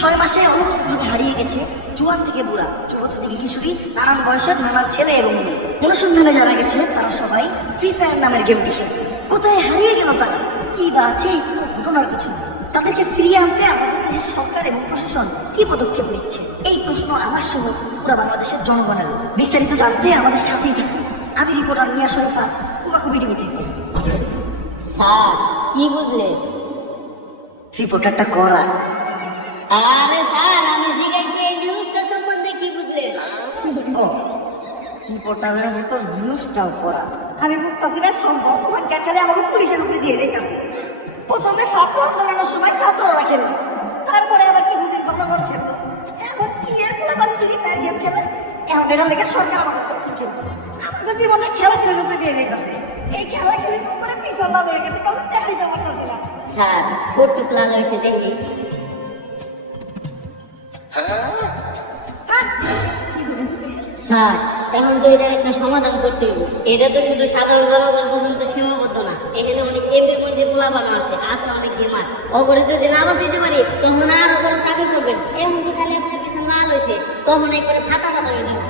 6 মাসে অলৌকিকভাবে হারিয়ে গেছে জোয়ান থেকে বুড়া, যুবতী থেকে কিশোরী, নানান বয়সের নানান ছেলে এবং মেয়ে। অনুসন্ধানে জানা গেছে তারা সবাই ফ্রি ফায়ার নামের গেমটি খেলত। কোথায় হারিয়ে গেল তারা? কি বা আছে এই পুরো ঘটনার পিছনে? তাদেরকে ফিরিয়ে আনতে আমাদের দেশের সরকার এবং প্রশাসন কি পদক্ষেপ নিচ্ছে? এই প্রশ্ন আমার সহ পুরো বাংলাদেশের জনগণের। বিস্তারিত জানতে আমাদের সাথেই থাকুন। আমি রিপোর্টার মিয়া শরীফা, কুবাকুবি টিভি থেকে। স্যার কি বুঝলেন? রিপোর্টারটা করা। আরে স্যার আমি জিজ্ঞাসা এই নিউজটা সম্বন্ধে কি বুঝলেন? ও, রিপোর্টারের মতো নিউজটাও করা। আমি বুঝতেছি না, সব বর্তমান খেলে আমাকে পুলিশের উপরে দিয়ে দিতাম। প্রথমে ছাত্র আন্দোলনের সময় ছাত্ররা খেললো, তারপরে আবার কিছুদিন জনগণ খেললো, এখন কি এর ফলে আবার ফ্রি ফায়ার গেম খেলে। এখন এটা লেগে সরকার আমাকে করতে খেলবে, আমাদের জীবনে খেলাধুলার উপরে দিয়ে দিতাম। এই খেলাগুলি করে পিছন লাল হয়ে গেছে, তবে দেখাই যাবার দরকার না। স্যার কটুক লাল হয়েছে দেখি। স্যার এখন তো এটা একটা সমাধান করতে হবে। এটা তো শুধু সাধারণ জনগণ পর্যন্ত সীমাবদ্ধ না, এখানে অনেক এমপি মন্ত্রী পোলাপানো আছে অনেক গেমার। অগরে যদি না বাঁচাইতে পারি তখন আরো বড় চাকরি করবেন। এখন তো খালি আপনার পিছনে লাল হয়েছে, তখন একবারে ফাটা হয়ে যাবে।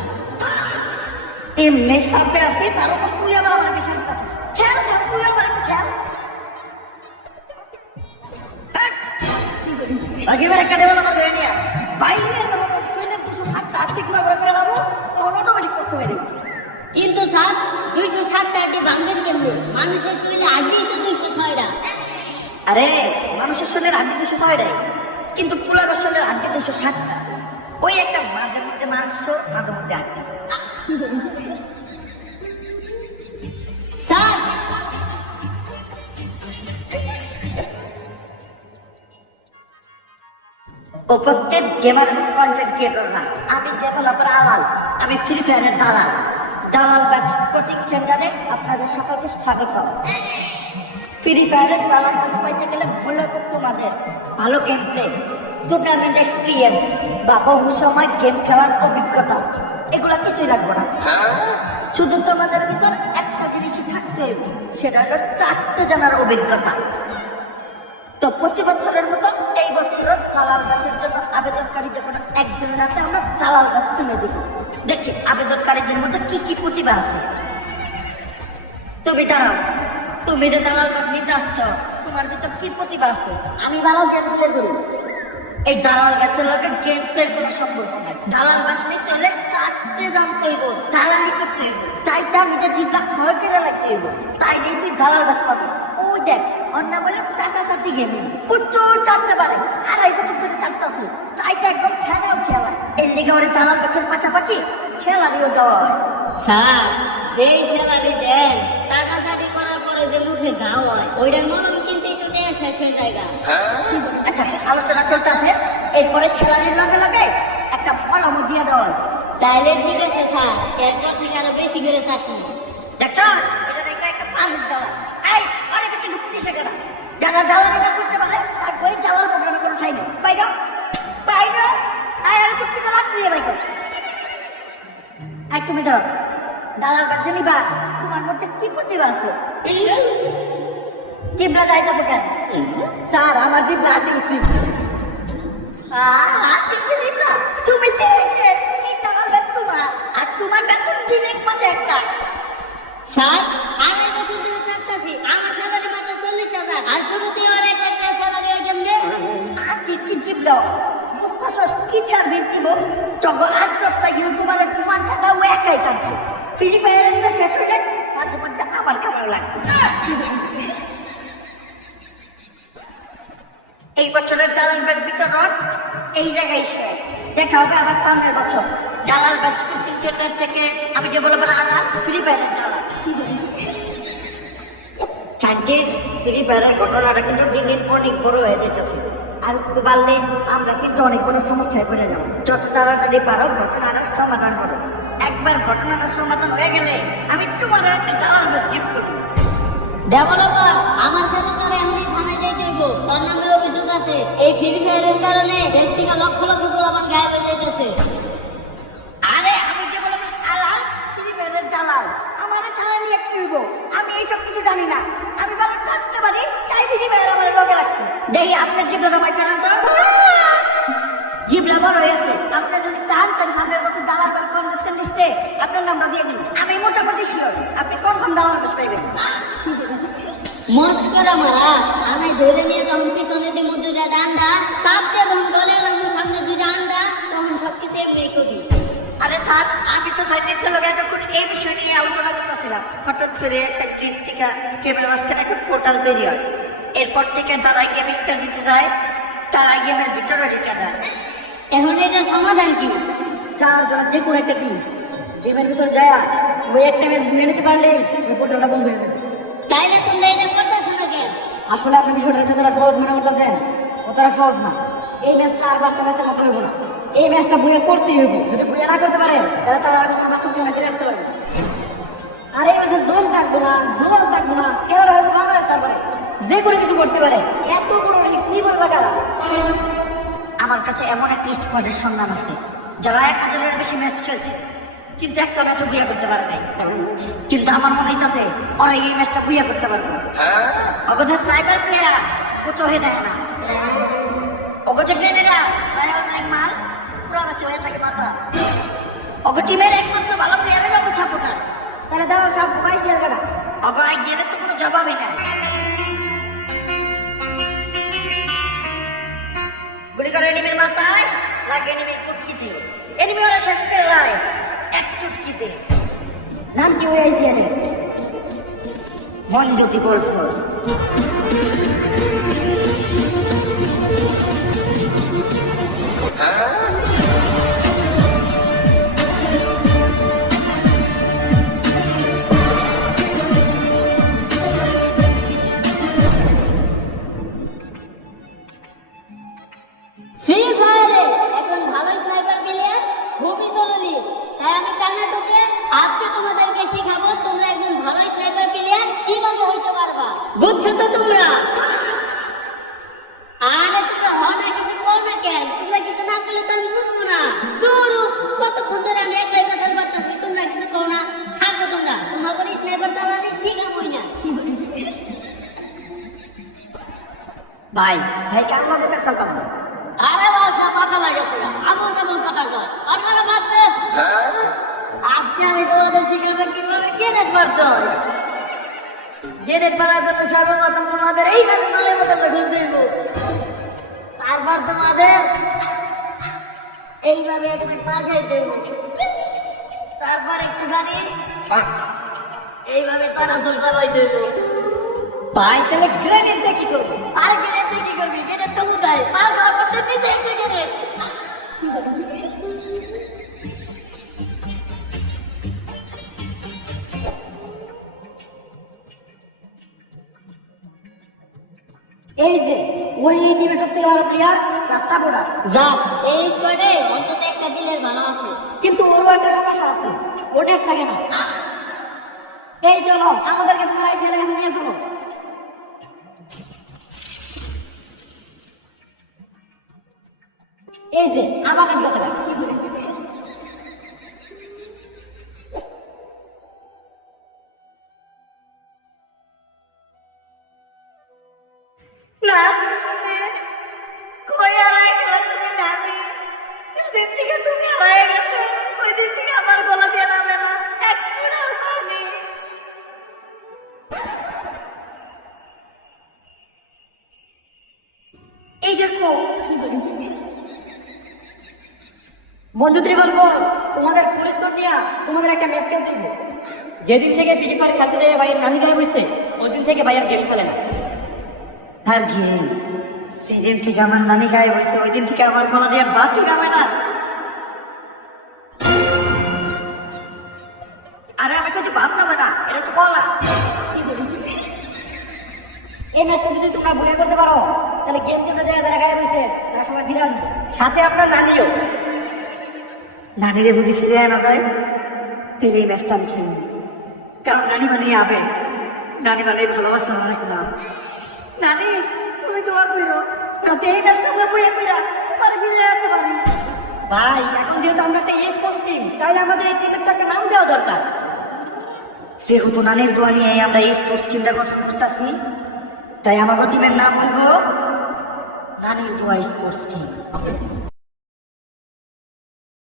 এমনি সাথে আছে, তার উপর তুই আবার আমার পিছনে খেল, তুই আবার একটু খেল। এবার একটা ডেভেল আমার ধরে নিয়ে বাইরে তখন শরীরের 260টা আটটি গুণা করে লাভ, তখন অটোমেটিক করতে পারি। কিন্তু স্যার 207টা আড্ডি ভাঙবেন কেমনে? মানুষের শরীরে আড্ডি তো 206টা। আরে মানুষের শরীরের আটটি 206টাই, কিন্তু পোলার শরীরের আটটি 260টা। ওই একটা মাঝে মধ্যে মাংস, মাঝে মধ্যে আটটি। স্যার উপস্থিত গেমার কন্টেন্ট ক্রিয়েটর না, আমি ডেভেলপার আলাল, আমি ফ্রি ফায়ারের দালাল। দালাল ব্যাচ কোচিং সেন্টারে আপনাদের সকলকে স্বাগত। ফ্রি ফায়ারের দালাল ব্যাচ পাইতে গেলে মূলত তোমাদের ভালো গেম প্লে, টুর্নামেন্ট এক্সপিরিয়েন্স বা বহু সময় গেম খেলার অভিজ্ঞতা, এগুলা কিছুই লাগবে না। শুধু তোমাদের ভিতর একটা জিনিসই থাকতে হবে, সেটা হলো 4টে জানার অভিজ্ঞতা। তো প্রতি বছরের মতো এই বছরও দালাল ব্যাচের জন্য আবেদনকারী যখন একজনের হাতে আমরা দালাল ব্যাচ তুলে দিব। দেখি আবেদনকারীদের মধ্যে কি কি প্রতিভা আছে। তুমি দাঁড়াও, তুমি যে দালাল ব্যাচ নিতে আসছো, তোমার ভিতর কি প্রতিভা আছে? আমি ভালো গেম প্লে করি। এই দালাল ব্যাচের লগে গেম প্লে কোনো সম্পর্ক নাই। দালাল ব্যাচ নিতে হলে কাটতে জানতে হইব, দালালি করতে হইব, তাই তার নিজের জিভটা ক্ষয় করে লাগতে হইব, তাই নিয়ে তুই দালাল ব্যাচ পাবি। ওই দেখ অন্য বলে কাছাকাছি গেমিং প্রচুর চাপতে পারে, 2.5 বছর ধরে চাপতেছে, তাই তো একদম ফ্যানেও খেলা। এই দিকে ওরে দালাল ব্যাচের পাশাপাশি খেলারিও দেওয়া হয়। স্যার যেই স্যালারি দেন চাটাচাটি করার পরে যে মুখে ঘা হয়, ওইটার মলম কিনতেই তো শেষ হয়ে জায়গা। আচ্ছা আলোচনা চলতেছে, এরপরে খেলারির লগে লগে একটা মলমও দিয়ে দেওয়া হয়। তাইলে ঠিক আছে স্যার, এরপর থেকে আরো বেশি করে চাটনি। দেখছো এটা দেখে একটা পানির দালাল। এই আরে কি ঢুকতে দিছে কেন? যারা দালালিটা করতে পারে তার ওই দালাল প্রোগ্রামে কোনো ঠাই নেই। বাইরো বাইরো, আর করতে গেলে আপনি বাইরো। এই তুমি দাঁড়াও, দালাল বাচ্চা নিবা, তোমার মধ্যে কি প্রতিভা আছে? জিবলা যাইতেছে কেন? স্যার আমার জিবলা দিচ্ছি। জিবলা তুমি এই দালাল বাচ্চা তোমার, আর তোমার বেতন 3 মাসে একটা। স্যার 2.5 বছর ধরে চাটতাছি, আমার স্যালারি মাত্র 40,000, আর শুরুতেই ওর একটা স্যালারি হয় কেমনে? আর কি জিবলা বুঝতেছস কি ছাড়বে দিব? তখন 8-10টা ইউটিউবারের প্রমাণ থাকা ও একাই থাকবে। ফ্রি ফায়ারের তো শেষ হয়ে যায়, মাঝে মধ্যে আবার খাবার লাগবে। এই বছরের দালাল ব্যাচ বিতরণ এই জায়গায় শেষ। দেখা হবে আবার সামনের বছর। দালাল ব্যাচ কোচিং সেন্টার থেকে আমি যে বলবো আলাদা ফ্রি ফায়ারের দালাল। চারদিন ফ্রি ফায়ারের ঘটনাটা কিন্তু দিন দিন অনেক বড় হয়ে যেতেছে। আর একটু বাড়লে আমরা কিন্তু অনেক বড় সমস্যায় পড়ে যাবো। যত তাড়াতাড়ি পারো ঘটনাটা সমাধান করো। একবার ঘটনাটা সমাধান হয়ে গেলে আমি তোমার একটা দালাল ব্যাচ গিফট করবো। ডেভেলপার আমার সাথে তোর এমনি থানায় যাইতে হইব, তোর নামে অভিযোগ আছে। এই ফ্রি ফায়ারের কারণে দেশ থেকে লক্ষ লক্ষ পোলাপান গায়েব হয়ে যাইতেছে। আরে আমি যে বললাম আলাল ফ্রি ফায়ারের দালাল, আমার থানা নিয়ে কি হইব? আমি এইসব কিছু জানি না। আমি ভালো থাকতে পারি, তাই ফ্রি ফায়ার আমার লগে রাখছি। দেখি আপনার জীবনটা পাইতে না তো মস্করা মারাস থানায় ধরে নিয়ে যখন পিছনে দিয়ে দুইটা ডান্ডা চাপ দিয়ে যখন দলে রাখবো সামনে দুইটা আন্ডা তখন সবকিছু এমনি করবি। আরে স্যার, আমি তো সাইডের লোক এতক্ষণ এই বিষয় নিয়ে আলোচনা করতেছিলাম, হঠাৎ করে একটা ক্রিস থেকে গেমের মাঝখানে একটা পোর্টাল তৈরি হয়। এরপর থেকে যারা গেম স্টার দিতে যায় তারা গেমের ভিতরে ঢুকে যায়। এখন এটার সমাধান কি? 4 জনের যে কোনো একটা টিম গেমের ভিতর যায় ওই একটা ম্যাচ নিয়ে নিতে পারলেই ওই পোর্টালটা বন্ধ হয়ে যাবে। তাইলে তোমরা এটা করতেছো না কেন? আসলে আপনি বিষয়টা যতটা সহজ মনে করতেছেন অতটা সহজ না। এই ম্যাচটা আর 5টা ম্যাচের মতো হইব না। এই ম্যাচটা বুয়ে করতেই হইব। যদি বুয়ে না করতে পারে তাহলে তারা আর কোনো বাস্তব জীবনে ফিরে আসতে পারবে। আর এই ম্যাচে জোন থাকবো না, গোল থাকবো না, খেলাটা হইব বাংলাদেশ তারপরে যে কোনো কিছু করতে পারে। এত বড় রিস্ক নিবই বা কারা? আমার কাছে এমন একটা স্কোয়াডের সন্ধান আছে যারা 1000-এর বেশি ম্যাচ খেলছে কিন্তু একটা ম্যাচও বুয়া করতে পারে নাই। কিন্তু আমার মনে হইতাছে ওরা এই ম্যাচটা বুয়া করতে পারবে। অগথা স্নাইপার প্লেয়ার ও চোখে দেয় না, অগথা গ্রেনেডা ফায়ার টাইম মাল পুরো ম্যাচ হয়ে থাকে মাথা। অগ টিমের একমাত্র ভালো প্লেয়ার হলো অগ সাপোর্টার। তাহলে দাও সব পাইছি আর কাটা। অগ আই গেলে তো কোনো জবাবই নাই। গুলি করে এনিমির মাথায় লাগে, এনিমির পুটকিতে এনিমি ওরা শেষ করে যায় এক চুটকিতে। নাম কি ওই আইজিএলের? মনজ্যোতি পরফর। ফ্রি ফায়ারে এখন ভালো স্নাইপার প্লেয়ার খুবই জরুরি। তাই আমি কর্ণাটকে আজকে তোমাদেরকে শেখাবো তোমরা একজন ভালো স্নাইপার প্লেয়ার কিভাবে হইতে পারবা। বুঝছো তো তোমরা? আরে তোমরা হ না কিছু কর না কেন? তোমরা কিছু না করলে তো আমি বুঝবো না। দূর কতক্ষণ ধরে আমি একলাই পেছাল পারতেছি, তোমরা কিছু কর না। থাকো তোমরা, তোমরা করে স্নাইপার চালানি শেখাবোই না। ভাই ভাই কার মধ্যে পেছাল পাবো? আরে বাচ্চা মাথা লাগেছে আমন তেমন কথা কর আর করে ভাবতে। আজকে আমি তোমাদের শিখাবো কিভাবে গ্রেনেড মারতে হয়। গ্রেনেড মারার জন্য সর্বপ্রথম তোমাদের এইভাবে নলের বোতলটা খুলতে হইব। তারপর তোমাদের এইভাবে একটু পা খাইতে হইব। তারপর একটুখানি এইভাবে চানাচুর চালাইতে হইব। ভাই তাহলে গ্রেনেড দিয়ে কি করবো? আর গ্রেনেড দিয়ে কি করবি? গ্রেনেড তো উঠাই পা খাওয়ার পর তো নিচে একটা গ্রেনেড। এই যে ওই টিমের সব থেকে ভালো প্লেয়ার রাস্তা বোড়া, যাক এই স্কোয়াডে অন্তত একটা বিলের ভালো আছে। কিন্তু ওরও একটা সমস্যা আছে, ও নেট থাকে না। এই চলো আমাদেরকে তোমার আইজিএলের কাছে নিয়ে চলো। এই যে আমার নেট গেছে না। না কই হারায় গেলা তুমি নামি? যেদিন থেকে তুমি হারায় গেছো ওই দিন থেকে আমার গলা দিয়ে নামে না এক ফোঁটাও পানি। এই দেখো বন্ধুত্রী বলবো তোমাদের পুলিশ কোড নিয়ে তোমাদের একটা ম্যাচ খেলতে দিব। যেদিন থেকে ফ্রি ফায়ার খেলতে যাই ভাইয়ের নানি গায়ে বসে ওই দিন থেকে ভাইয়ের গেম খেলে না। আর গেম সেদিন থেকে আমার নানি গায়ে বসে ওই দিন থেকে আমার গলা দিয়ে বাতি নামে না। আরে আমি তো ভাত নামে না, এটা তো গলা। এই ম্যাচটা যদি তোমরা বইয়া করতে পারো তাহলে গেম খেলতে যায় যারা গায়ে বসে তারা সবাই ফিরে আসবে, সাথে আপনার নানিও। নানিরে যদি ফিরে আনা যায় তাহলে এই ম্যাচটা আমি খেলবো, কারণ নানি মানে আবেগ, নানি মানে ভালোবাসা অনেক নাম। নানি তুমি তোমার কইরো যাতে এই ম্যাচটা আমরা বইয়া কইরা তোমার ফিরে আনতে পারি। ভাই এখন যেহেতু আমরা একটা স্পোর্টস টিম তাহলে আমাদের এই টিমের তো একটা নাম দেওয়া দরকার। সেহেতু নানির দোয়া নিয়ে আমরা এই স্পোর্টস টিমটা গঠন করতেছি, তাই আমাদের টিমের নাম হইব নানির দোয়া স্পোর্টস টিম।